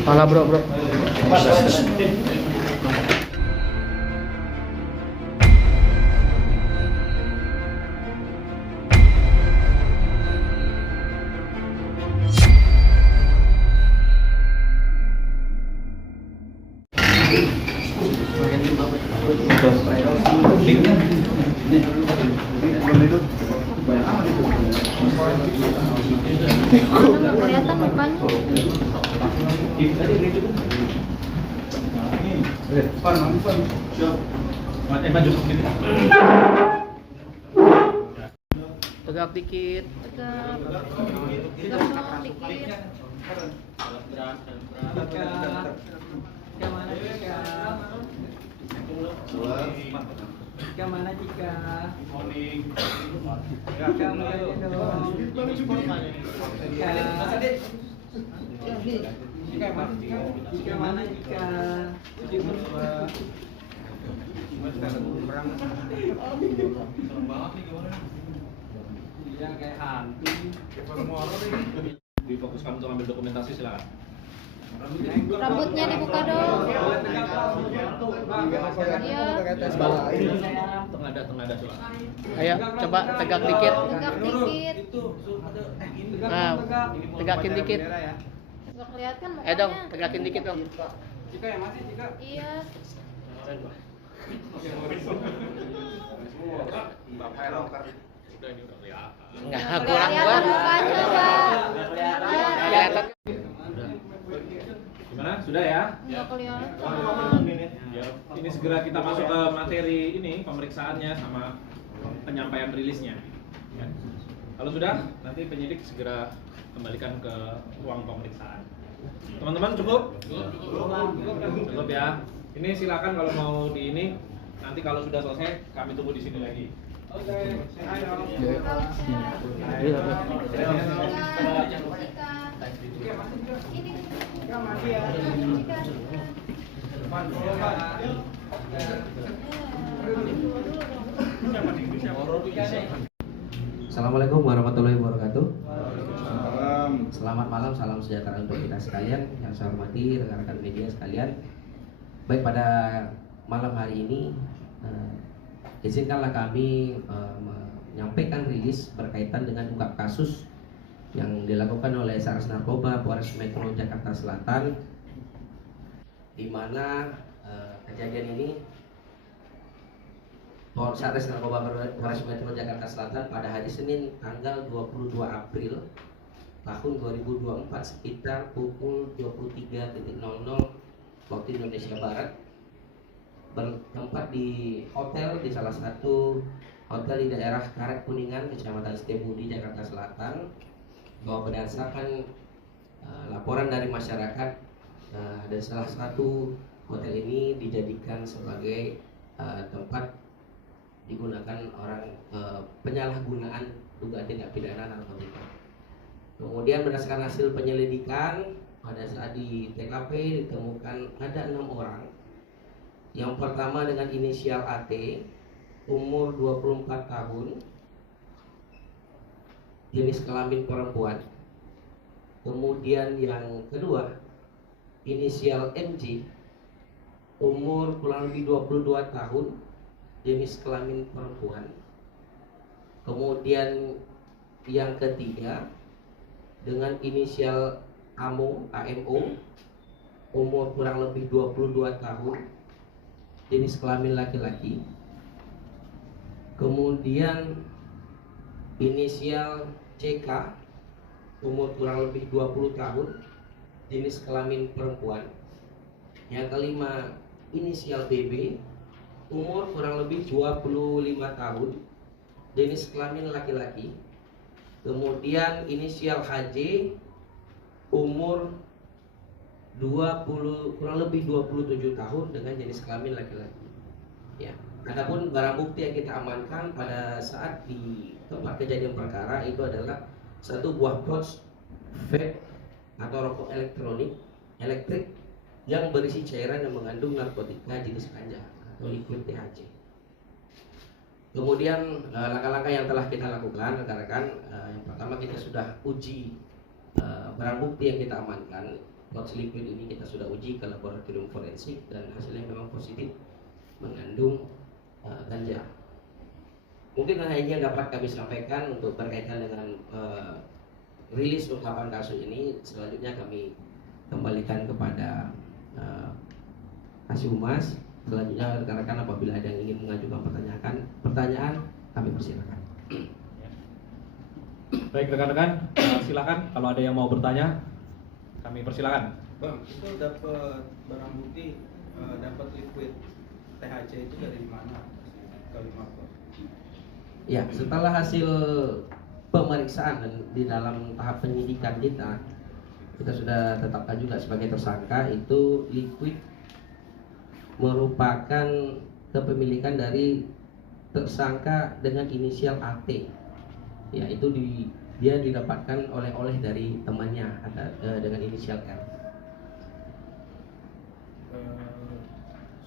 Pala bro. Kelihatan mukanya. Tegak dikit. Tegap. Tegap dong dikit. Jika mana jika jika mana jika kayak hantu difokuskan untuk ambil dokumentasi silakan. Rambutnya dibuka dong. Iya. Tengada silakan. Ayo coba tegak dikit. Tegak dikit. Nah, tegakin dikit. Nggak kelihatan mukanya. Dong, tegakin dikit dong. jika yang masih jika Iya. Enggak, kurang Kelihatan mukanya, Pak. Kelihatan. Gimana? Sudah ya? Nggak kelihatan. Ya, ini segera kita masuk ke materi ini pemeriksaannya sama penyampaian rilisnya. Ya. Kalau sudah, nanti penyidik segera kembalikan ke ruang pemeriksaan. Teman-teman cukup? Cukup ya. Ini silakan kalau mau di ini. Nanti kalau sudah selesai, kami tunggu di sini lagi. oke saya dong Ini. jika masih ya Assalamualaikum warahmatullahi wabarakatuh. Selamat malam, salam sejahtera untuk kita sekalian. Yang saya hormati rekan-rekan media sekalian. Baik, pada malam hari ini izinkanlah kami menyampaikan rilis berkaitan dengan ungkap kasus yang dilakukan oleh Satres Narkoba Polres Metro Jakarta Selatan, di mana kejadian ini Satres Narkoba Polres Metro Jakarta Selatan pada hari Senin tanggal 22 April tahun 2024 sekitar pukul 23.00 waktu Indonesia Barat bertempat di hotel, di salah satu hotel di daerah Karet Kuningan, Kecamatan Setiabudi, Jakarta Selatan, bahwa berdasarkan laporan dari masyarakat dan salah satu hotel ini dijadikan sebagai tempat digunakan orang penyalahgunaan dugaan tindak pidana narkotika. Kemudian berdasarkan hasil penyelidikan pada saat di TKP ditemukan ada 6 orang. Yang pertama dengan inisial AT, umur 24 tahun, jenis kelamin perempuan. Kemudian yang kedua, inisial MJ, umur kurang lebih 22 tahun, jenis kelamin perempuan. Kemudian yang ketiga dengan inisial AMO, umur kurang lebih 22 tahun, jenis kelamin laki-laki. Kemudian inisial CK, umur kurang lebih 20 tahun, jenis kelamin perempuan. Yang kelima, inisial BB, umur kurang lebih 25 tahun, jenis kelamin laki-laki. Kemudian inisial HJ, umur kurang lebih 27 tahun dengan jenis kelamin laki-laki. Ya. Adapun barang bukti yang kita amankan pada saat di tempat kejadian perkara itu adalah satu buah pouch vape atau rokok elektrik yang berisi cairan yang mengandung narkotika jenis ganja atau liquid THC. Kemudian langkah-langkah yang telah kita lakukan rekan-rekan, yang pertama kita sudah uji barang bukti yang kita amankan, pouch liquid ini kita sudah uji ke laboratorium forensik dan hasilnya memang positif mengandung ganja. Mungkin hanya ini yang dapat kami sampaikan untuk berkaitan dengan rilis ungkapan kasus ini. Selanjutnya kami kembalikan kepada Kasih Humas. Selanjutnya rekan-rekan apabila ada yang ingin mengajukan pertanyaan kami persilakan. Baik rekan-rekan, silakan kalau ada yang mau bertanya, kami persilakan. Bang, itu dapat barang bukti, dapat liquid THC itu dari mana? Kalimantan. Ya, setelah hasil pemeriksaan dan di dalam tahap penyidikan kita sudah tetapkan juga sebagai tersangka. Itu liquid merupakan kepemilikan dari tersangka dengan inisial AT. Ya, itu dia didapatkan oleh dari temannya dengan inisial R.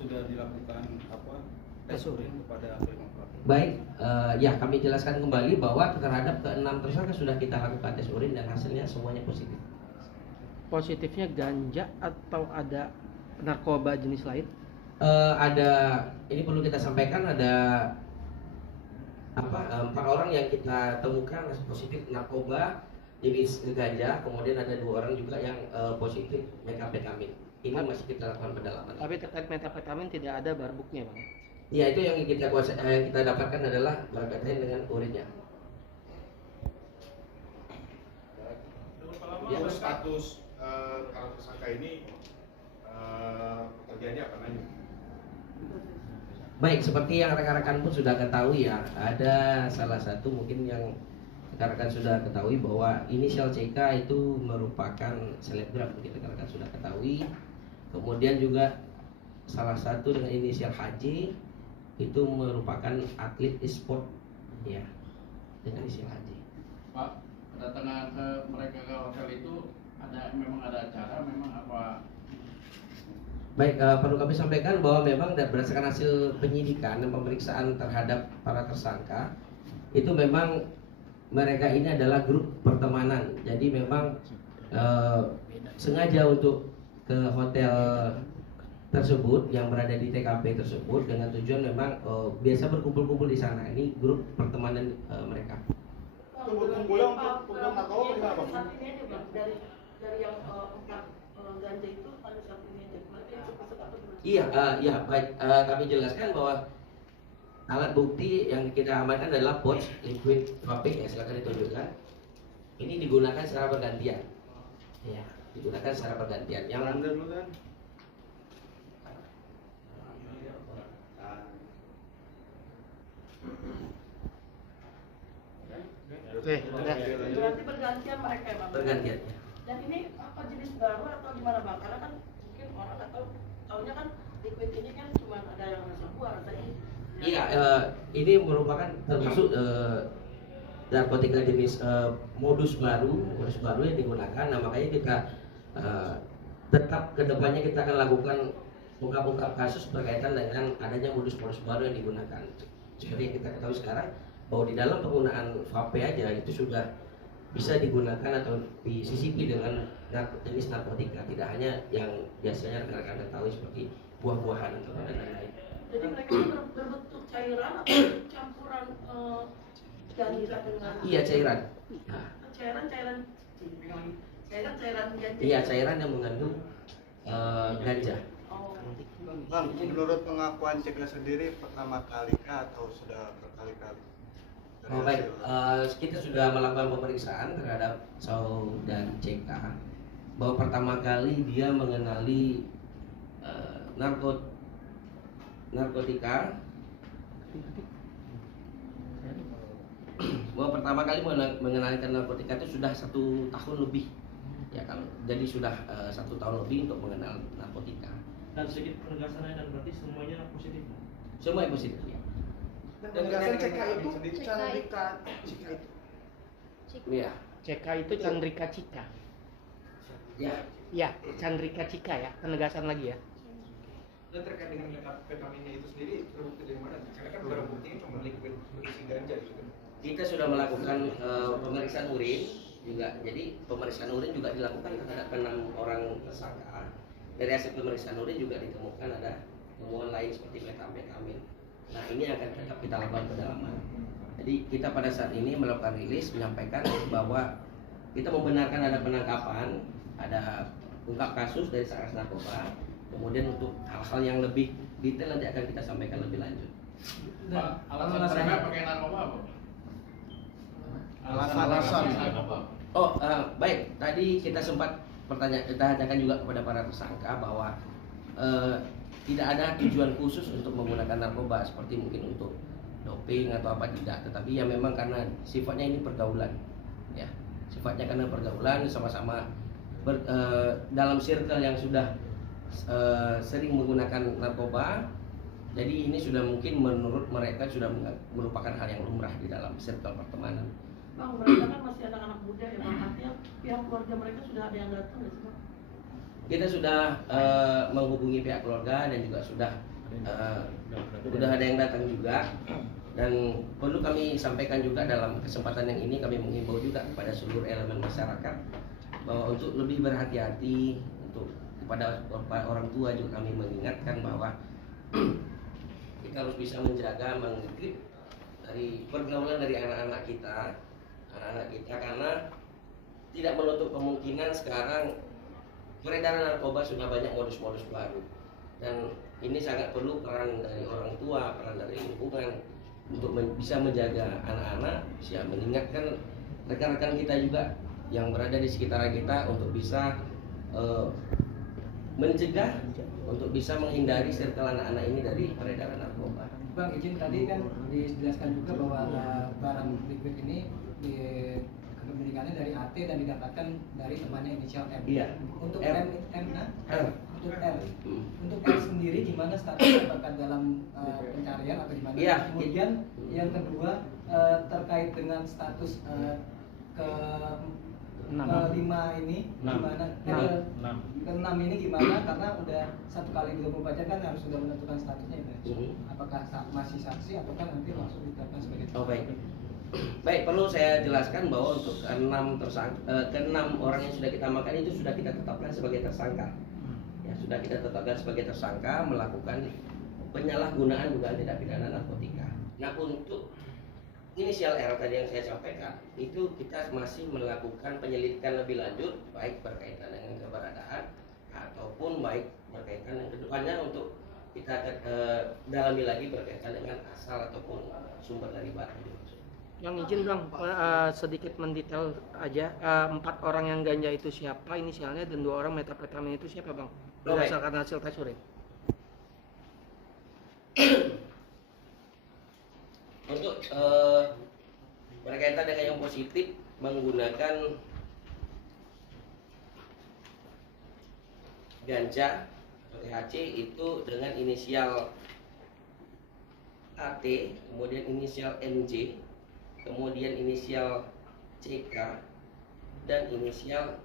Sudah dilakukan tes urin kepada kelima pelaku. Baik, ya kami jelaskan kembali bahwa terhadap keenam tersangka sudah kita lakukan tes urin dan hasilnya semuanya positif. Positifnya ganja atau ada narkoba jenis lain? Ini perlu kita sampaikan, ada 4 orang yang kita temukan positif narkoba jenis ganja, kemudian ada 2 orang juga yang positif methamphetamine. Ini masih kita lakukan pendalaman. Tapi terkait methamphetamine tidak ada barbuknya, Bang. Ya, itu yang kita dapatkan adalah berkaitan dengan urinnya. Ya, status para tersangka ini pekerjaannya apa aja? Baik, seperti yang rekan-rekan pun sudah ketahui ya, ada salah satu mungkin yang rekan-rekan sudah ketahui bahwa inisial CK itu merupakan selebgram, mungkin rekan-rekan sudah ketahui. Kemudian juga salah satu dengan inisial HJ itu merupakan atlet e-sport ya, dengan inisial HJ. Pak, kedatangan mereka ke hotel itu memang ada acara, memang apa? Baik, perlu kami sampaikan bahwa memang berdasarkan hasil penyidikan dan pemeriksaan terhadap para tersangka, itu memang mereka ini adalah grup pertemanan. Jadi memang sengaja untuk ke hotel tersebut yang berada di TKP tersebut dengan tujuan memang biasa berkumpul-kumpul di sana. Ini grup pertemanan mereka. Kumpul-kumpulnya untuk narkoba gimana, Bang? Sapinya juga dari yang 4 ganja itu ada sapinya aja. Berarti yang cukup atau gimana? Iya, baik. Kami jelaskan bahwa alat bukti yang kita amankan adalah pouch liquid vape ya, silakan ditunjukkan. Ini digunakan secara bergantian. Ya, digunakan secara bergantian. Yang dulu kan. Oke, udah. Berarti bergantian mereka ya, Bang? bergantian. Dan ini apa jenis baru atau gimana, Bang? Karena kan mungkin orang atau taunya kan liquid ini kan cuma ada yang rasa buah, rasa ini. Iya, ini merupakan termasuk narkotika jenis modus baru yang digunakan. Nah, makanya kita tetap kedepannya kita akan lakukan ungkap-ungkap kasus berkaitan dengan adanya modus-modus baru yang digunakan. Seperti yang kita ketahui sekarang bahwa di dalam penggunaan vape aja itu sudah bisa digunakan atau disisipi dengan jenis narkotika, tidak hanya yang biasanya rekan-rekan ketahui seperti buah-buahan atau lain-lain. Jadi mereka itu berbentuk cairan atau campuran ganja dengan Iya, cairan. Nah, cairan ganja. iya, cairan yang mengandung ganja. Oh. Bang, menurut pengakuan CK sendiri pertama kali kah atau sudah berkali-kali? Dari Oh, baik, hasil- kita sudah melakukan pemeriksaan terhadap saudara CK bahwa pertama kali dia mengenali narkotika, bahwa pertama kali mengenalikan narkotika itu sudah 1 tahun lebih ya, kalau jadi sudah 1 tahun lebih untuk mengenal narkotika. Dan sedikit penegasannya, dan berarti semuanya positif. Semua yang positif ya. Dan penegasan CK itu Iya. CK itu Chandrika Cika. Ya. Ya, Chandrika Cika ya, penegasan lagi ya. Dan terkait dengan methamphetamine itu sendiri terbukti dari mana? Karena kan barang buktinya cuma liquid berisi ganja gitu. Kita sudah melakukan pemeriksaan urin juga. Jadi pemeriksaan urin juga dilakukan terhadap 6 orang tersangka. Dari hasil pemeriksaan urin juga ditemukan ada temuan lain seperti metamfetamin. Nah, ini akan tetap kita lakukan pendalaman. Jadi kita pada saat ini melakukan rilis menyampaikan bahwa kita membenarkan ada penangkapan, ada ungkap kasus dari Satgas Narkoba. Kemudian untuk hal-hal yang lebih detail nanti akan kita sampaikan lebih lanjut. Pak, alasan mereka pakai narkoba apa? Alasan. narkoba. Oh, baik. Tadi kita sempat kita tanyakan juga kepada para tersangka bahwa tidak ada tujuan khusus untuk menggunakan narkoba seperti mungkin untuk doping atau apa, tidak. Tetapi ya memang karena sifatnya ini pergaulan, ya. Sifatnya karena pergaulan sama-sama dalam circle yang sudah sering menggunakan narkoba. Jadi ini sudah mungkin menurut mereka sudah merupakan hal yang lumrah di dalam circle pertemanan. Bang, mereka kan masih anak-anak muda ya Bang, artinya pihak keluarga mereka sudah ada yang datang nggak sih Bang? Kita sudah menghubungi pihak keluarga dan juga sudah ada yang datang juga. Dan perlu kami sampaikan juga dalam kesempatan yang ini, kami menghimbau juga kepada seluruh elemen masyarakat bahwa untuk lebih berhati-hati, untuk kepada orang tua juga kami mengingatkan bahwa kita harus bisa menjaga, menggrip dari pergaulan dari anak-anak kita, karena tidak menutup kemungkinan sekarang peredaran narkoba sudah banyak modus-modus baru, dan ini sangat perlu peran dari orang tua, peran dari lingkungan untuk bisa menjaga anak-anak, bisa mengingatkan rekan-rekan kita juga yang berada di sekitaran kita untuk bisa mencegah, untuk bisa menghindari circle anak-anak ini dari peredaran narkoba. Bang, izin tadi kan dijelaskan juga bahwa barang liquid ini kepemilikannya dari AT dan didapatkan dari temannya inisial M. Iya. Untuk R. R. Untuk R. Untuk R sendiri gimana statusnya, apakah dalam pencarian atau gimana? Iya. Kemudian yang kedua terkait dengan status kelima ini gimana? Keenam ini gimana? Karena udah 1 kali 24 jam kan harus sudah menentukan statusnya itu. Apakah masih saksi atau kan nanti langsung ditetapkan sebagai tersangka? Oh, baik. Baik, perlu saya jelaskan bahwa untuk ke-6 orang yang sudah kita amankan itu sudah kita tetapkan sebagai tersangka. Ya, sudah kita tetapkan sebagai tersangka melakukan penyalahgunaan dugaan tindak pidana narkotika. Nah, untuk inisial R tadi yang saya sampaikan, itu kita masih melakukan penyelidikan lebih lanjut, baik berkaitan dengan keberadaan ataupun baik berkaitan dengan kedepannya untuk kita dalami lagi berkaitan dengan asal ataupun sumber dari barang. Yang izin Bang, sedikit mendetail aja, 4 orang yang ganja itu siapa inisialnya dan 2 orang metamfetamin itu siapa Bang? Berdasarkan hasil tes urin. Untuk berkaitan dengan yang positif menggunakan ganja atau THC itu dengan inisial AT, kemudian inisial MJ, kemudian inisial CK, dan inisial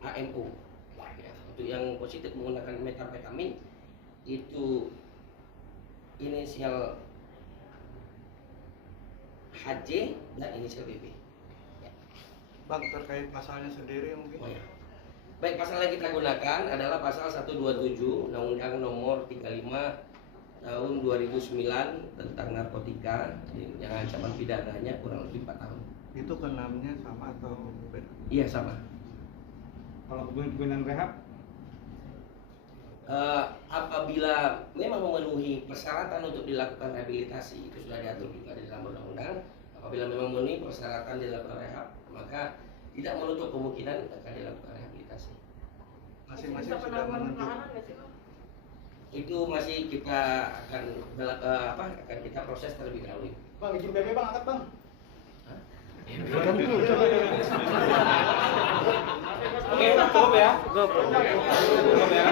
AMU. Ya, untuk yang positif menggunakan metamfetamin itu inisial HJ dan inisial BB. Ya. Bang, terkait pasalnya sendiri mungkin? Oh, ya. Baik, pasal yang kita gunakan adalah pasal 127 Undang-Undang Nomor 35 Tahun 2009 tentang narkotika yang ancaman pidananya kurang lebih 4 tahun. Itu ke-6-nya sama atau beda? Iya, sama. Kalau kebun-kebunan rehab? Apabila memang memenuhi persyaratan untuk dilakukan rehabilitasi, itu sudah diatur juga di dalam undang-undang. Apabila memang memenuhi persyaratan dilakukan rehab, maka tidak menutup kemungkinan akan dilakukan rehabilitasi. Masing-masing sudah menunjuk. Itu masih kita akan kita proses terlebih dahulu. Bang, izin BB Bang, angkat Bang. Oke, cukup ya. Cukup ya.